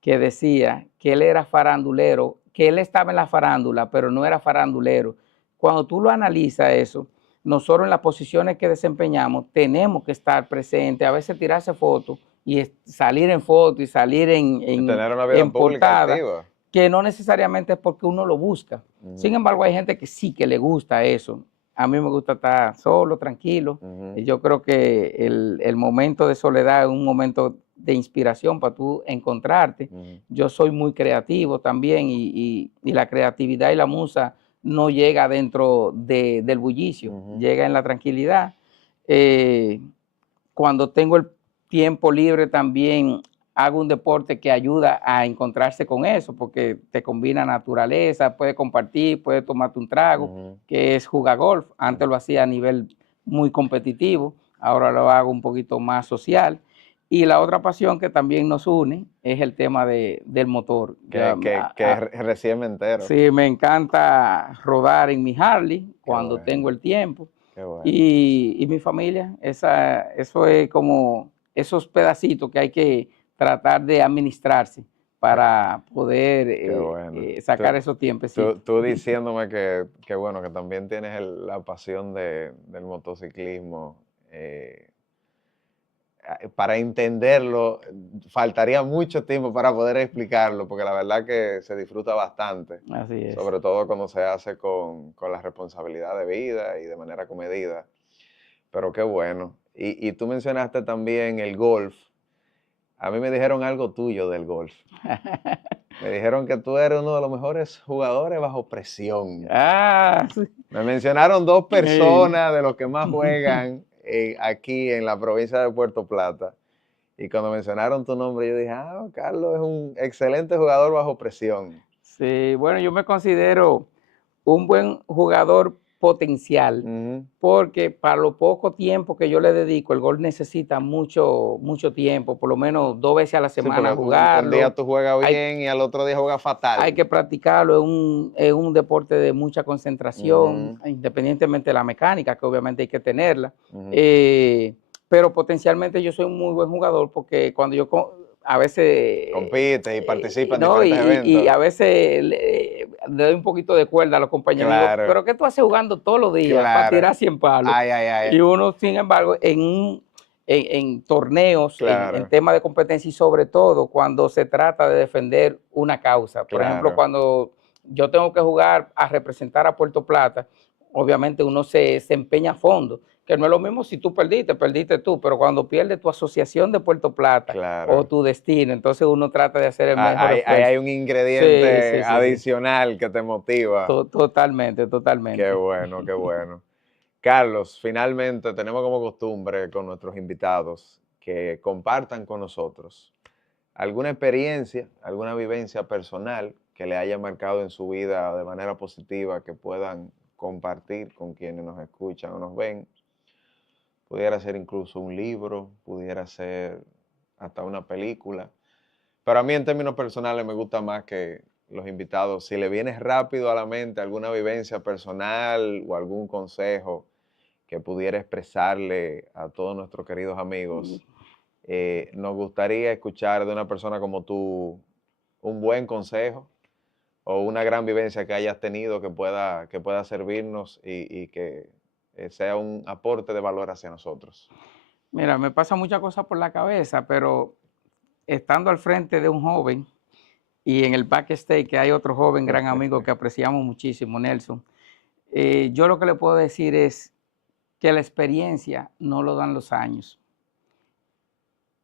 que decía que él era farandulero, que él estaba en la farándula, pero no era farandulero. Cuando tú lo analizas eso, nosotros en las posiciones que desempeñamos tenemos que estar presentes, a veces tirarse fotos y salir en foto y salir Y tener una vida en pública portada, activa. que no necesariamente es porque uno lo busca. Ujú, Sin embargo, hay gente que sí que le gusta eso. A mí me gusta estar solo, tranquilo. ujú, Y yo creo que el momento de soledad es un momento de inspiración para tú encontrarte. ujú. Yo soy muy creativo también, y la creatividad y la musa no llega dentro del bullicio, Ujú. llega en la tranquilidad. Eh, Cuando tengo el tiempo libre también hago un deporte que ayuda a encontrarse con eso, porque te combina naturaleza, puedes compartir, puedes tomarte un trago, Ujú. que es jugar golf. Antes lo hacía a nivel muy competitivo, ahora lo hago un poquito más social. Y la otra pasión que también nos une es el tema del motor. Que es recién me entero. Sí, me encanta rodar en mi Harley Qué cuando bueno, tengo el tiempo. qué Qué bueno. Y mi familia, eso es como esos pedacitos que hay que tratar de administrarse para poder Qué bueno. sacar Tú- esos tiempecitos. Tú diciéndome que bueno, que también tienes la pasión del motociclismo. Para entenderlo, faltaría mucho tiempo para poder explicarlo, porque la verdad que se disfruta bastante, Así es. sobre todo cuando se hace con la responsabilidad de vida y de manera comedida. Pero qué bueno. Y tú mencionaste también el golf. A mí me dijeron algo tuyo del golf. Me dijeron que tú eres uno de los mejores jugadores bajo presión. Ah, sí. Me mencionaron dos Sí. personas de los que más juegan aquí en la provincia de Puerto Plata. Y cuando mencionaron tu nombre, yo dije, Carlos es un excelente jugador bajo presión. Sí, bueno, yo me considero un buen jugador potencial, Ujú. porque para lo poco tiempo que yo le dedico, el golf necesita mucho tiempo, por lo menos 2 veces a la Sí, semana porque un jugarlo. día tú juegas Hay- bien y al otro día juegas fatal. Hay que practicarlo, es un deporte de mucha concentración, Ujú. independientemente de la mecánica, que obviamente hay que tenerla. Ujú. Pero potencialmente yo soy un muy buen jugador porque cuando yo a veces... Compites y participas en no, diferentes y eventos. a veces le doy un poquito de cuerda a los compañeros. Digo, Claro. pero ¿qué tú haces jugando todos los días para Claro. tirar 100 palos? Ay, ay, ay. Y uno, sin embargo, en torneos, Claro. en temas de competencia y sobre todo cuando se trata de defender una causa. Por ejemplo, Claro. cuando yo tengo que jugar a representar a Puerto Plata, obviamente uno se empeña a fondo, que no es lo mismo si tú perdiste tú, pero cuando pierdes tu asociación de Puerto Plata Claro. o tu destino, entonces uno trata de hacer el mejor Ahí esfuerzo. hay un ingrediente Sí, sí, sí, sí. adicional que te motiva. Totalmente, totalmente. Qué bueno, qué bueno. Carlos, finalmente tenemos como costumbre con nuestros invitados que compartan con nosotros alguna experiencia, alguna vivencia personal que le haya marcado en su vida de manera positiva, que puedan compartir con quienes nos escuchan o nos ven. Pudiera ser incluso un libro, pudiera ser hasta una película. Pero a mí en términos personales me gusta más que los invitados, si le viene rápido a la mente alguna vivencia personal o algún consejo que pudiera expresarle a todos nuestros queridos amigos, nos gustaría escuchar de una persona como tú un buen consejo o una gran vivencia que hayas tenido que pueda servirnos y que sea un aporte de valor hacia nosotros. Mira, me pasa muchas cosas por la cabeza, pero estando al frente de un joven y en el backstage que hay otro joven gran amigo que apreciamos muchísimo, Nelson, yo lo que le puedo decir es que la experiencia no lo dan los años,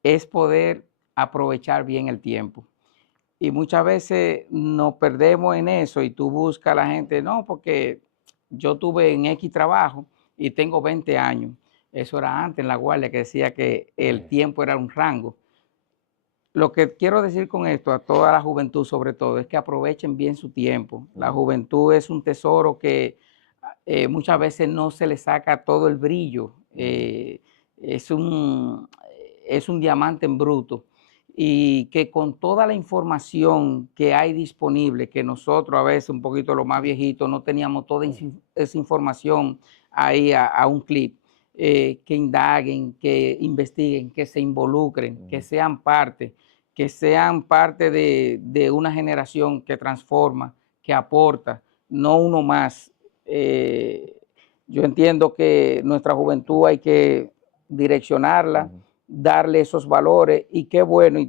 es poder aprovechar bien el tiempo. Y muchas veces nos perdemos en eso y tú buscas a la gente, no, porque yo tuve en X trabajo y tengo 20 años. Eso era antes en la guardia que decía que el tiempo era un rango. Lo que quiero decir con esto a toda la juventud sobre todo es que aprovechen bien su tiempo. La juventud es un tesoro que muchas veces no se le saca todo el brillo. Es un diamante en bruto. Y que con toda la información que hay disponible, que nosotros a veces un poquito los más viejitos no teníamos toda esa información ahí a un clip, que indaguen, que investiguen, que se involucren, que sean parte de una generación que transforma, que aporta, no uno más. Yo entiendo que nuestra juventud hay que direccionarla, darle esos valores y qué bueno, y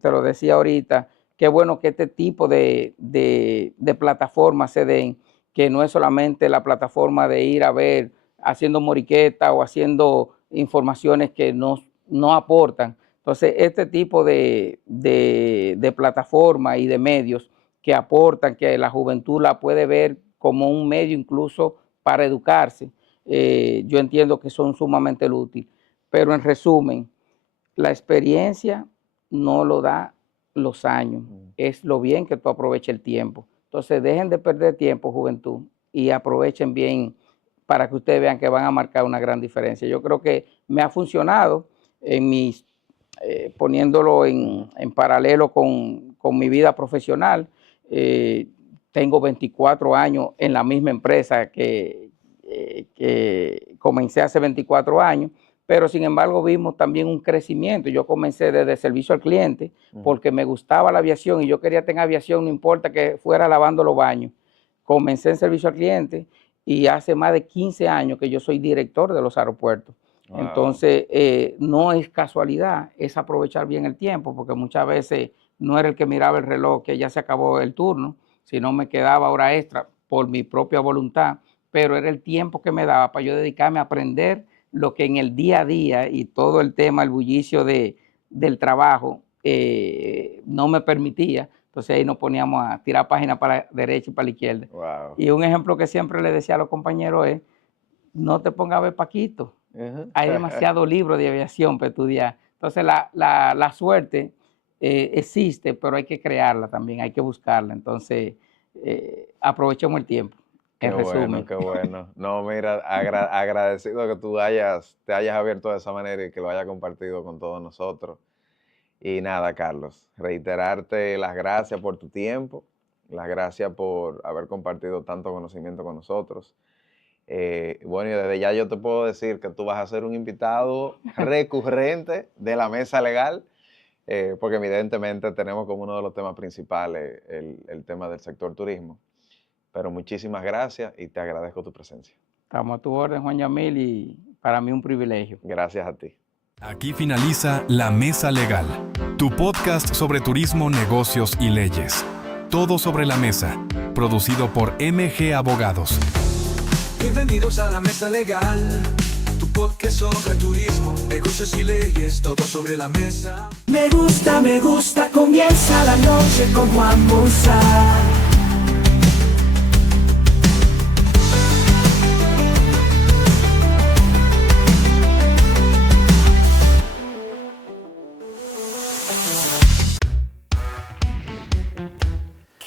te lo decía ahorita, qué bueno que este tipo de plataformas se den, que no es solamente la plataforma de ir a ver haciendo moriqueta o haciendo informaciones que no aportan. Entonces, este tipo de plataforma y de medios que aportan, que la juventud la puede ver como un medio incluso para educarse, yo entiendo que son sumamente útiles. Pero en resumen, la experiencia no lo da los años, es lo bien que tú aproveches el tiempo. Entonces, dejen de perder tiempo, juventud, y aprovechen bien para que ustedes vean que van a marcar una gran diferencia. Yo creo que me ha funcionado en mis, poniéndolo en paralelo con mi vida profesional. Tengo 24 años en la misma empresa que que comencé hace 24 años, pero sin embargo vimos también un crecimiento. Yo comencé desde servicio al cliente porque me gustaba la aviación y yo quería tener aviación, no importa que fuera lavando los baños. Comencé en servicio al cliente y hace más de 15 años que yo soy director de los aeropuertos. Wow. Entonces, no es casualidad, es aprovechar bien el tiempo, porque muchas veces no era el que miraba el reloj, que ya se acabó el turno, sino me quedaba hora extra por mi propia voluntad, pero era el tiempo que me daba para yo dedicarme a aprender lo que en el día a día y todo el tema, el bullicio del trabajo no me permitía. Entonces ahí nos poníamos a tirar páginas para la derecha y para la izquierda. Wow. Y un ejemplo que siempre le decía a los compañeros es, no te pongas a ver Paquito. Hay demasiados libros de aviación para estudiar. Entonces la suerte existe, pero hay que crearla también, hay que buscarla. Entonces aprovechemos el tiempo. Qué bueno, qué bueno. No, mira, agradecido que tú te hayas abierto de esa manera y que lo hayas compartido con todos nosotros. Y nada, Carlos, reiterarte las gracias por tu tiempo, las gracias por haber compartido tanto conocimiento con nosotros. Bueno, y desde ya yo te puedo decir que tú vas a ser un invitado recurrente de la Mesa Legal, porque evidentemente tenemos como uno de los temas principales el tema del sector turismo. Pero muchísimas gracias y te agradezco tu presencia. Estamos a tu orden, Juan Yamil, y para mí un privilegio. Gracias a ti. Aquí finaliza La Mesa Legal, tu podcast sobre turismo, negocios y leyes. Todo sobre la mesa, producido por MG Abogados. Bienvenidos a La Mesa Legal, tu podcast sobre turismo, negocios y leyes, todo sobre la mesa. Me gusta, comienza la noche con Juan Musa.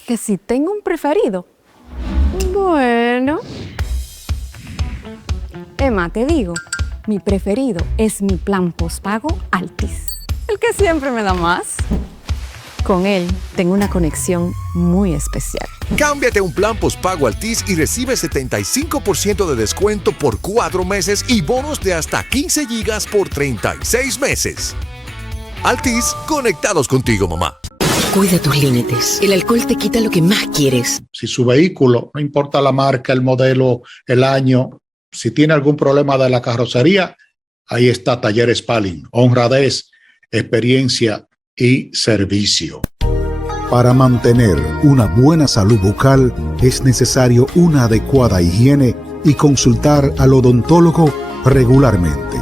Que si tengo un preferido. Bueno. Emma, te digo, mi preferido es mi plan postpago Altis. El que siempre me da más. Con él tengo una conexión muy especial. Cámbiate a un plan postpago Altis y recibe 75% de descuento por 4 meses y bonos de hasta 15 gigas por 36 meses. Altis, conectados contigo, mamá. Cuida tus límites. El alcohol te quita lo que más quieres. Si su vehículo, no importa la marca, el modelo, el año, si tiene algún problema de la carrocería, ahí está Talleres Palin. Honradez, experiencia y servicio. Para mantener una buena salud bucal es necesario una adecuada higiene y consultar al odontólogo regularmente.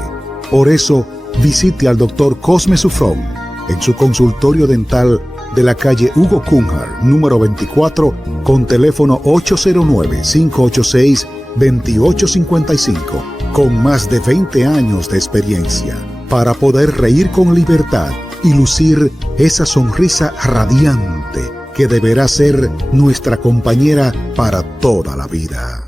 Por eso, visite al Dr. Cosme Sufrón en su consultorio dental de la calle Hugo Cunhar, número 24, con teléfono 809-586-2855, con más de 20 años de experiencia, para poder reír con libertad y lucir esa sonrisa radiante que deberá ser nuestra compañera para toda la vida.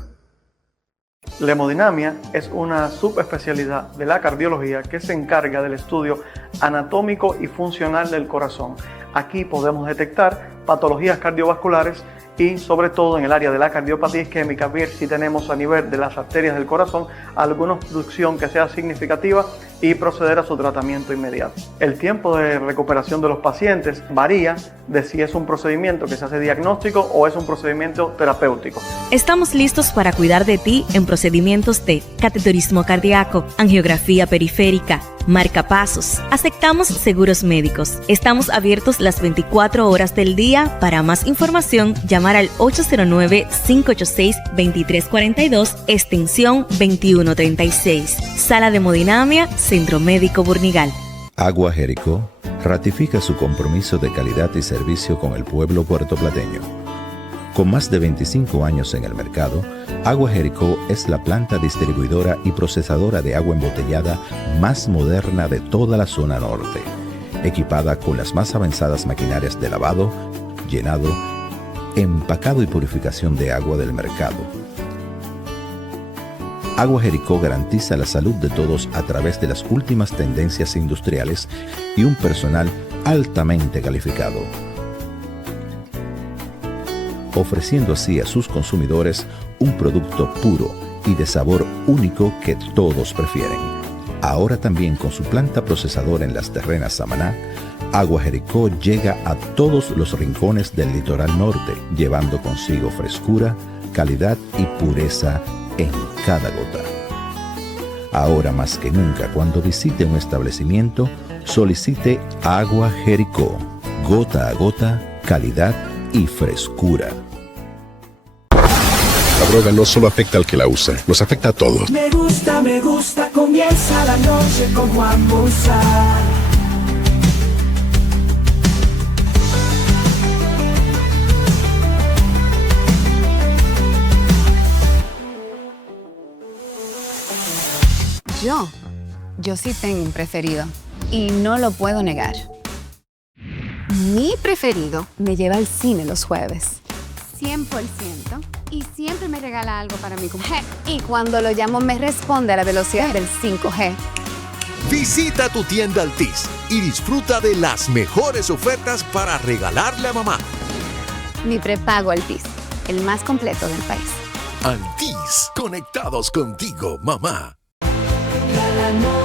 La hemodinamia es una subespecialidad de la cardiología que se encarga del estudio anatómico y funcional del corazón. Aquí podemos detectar patologías cardiovasculares y sobre todo en el área de la cardiopatía isquémica, ver si tenemos a nivel de las arterias del corazón alguna obstrucción que sea significativa y proceder a su tratamiento inmediato. El tiempo de recuperación de los pacientes varía de si es un procedimiento que se hace diagnóstico o es un procedimiento terapéutico. Estamos listos para cuidar de ti en procedimientos de cateterismo cardíaco, angiografía periférica, marcapasos. Aceptamos seguros médicos. Estamos abiertos las 24 horas del día. Para más información, llamar al 809-586-2342, extensión 2136. Sala de hemodinamia, Centro Médico Burnigal. Agua Jericó ratifica su compromiso de calidad y servicio con el pueblo puertoplateño. Con más de 25 años en el mercado, Agua Jericó es la planta distribuidora y procesadora de agua embotellada más moderna de toda la zona norte, equipada con las más avanzadas maquinarias de lavado, llenado, empacado y purificación de agua del mercado. Agua Jericó garantiza la salud de todos a través de las últimas tendencias industriales y un personal altamente calificado, ofreciendo así a sus consumidores un producto puro, y de sabor único que todos prefieren. Ahora también con su planta procesadora en Las Terrenas, Samaná, Agua Jericó llega a todos los rincones del litoral norte, llevando consigo frescura, calidad y pureza en cada gota. Ahora más que nunca, cuando visite un establecimiento, solicite Agua Jericó. Gota a gota, calidad y frescura. La droga no solo afecta al que la usa, nos afecta a todos. Me gusta, comienza la noche con Juan Bozal. Yo sí tengo un preferido y no lo puedo negar. Mi preferido me lleva al cine los jueves. 100%. Y siempre me regala algo para mi cumpleaños. Y cuando lo llamo me responde a la velocidad del 5G. Visita tu tienda Altis y disfruta de las mejores ofertas para regalarle a mamá. Mi prepago Altis, el más completo del país. Altis, conectados contigo, mamá. La noche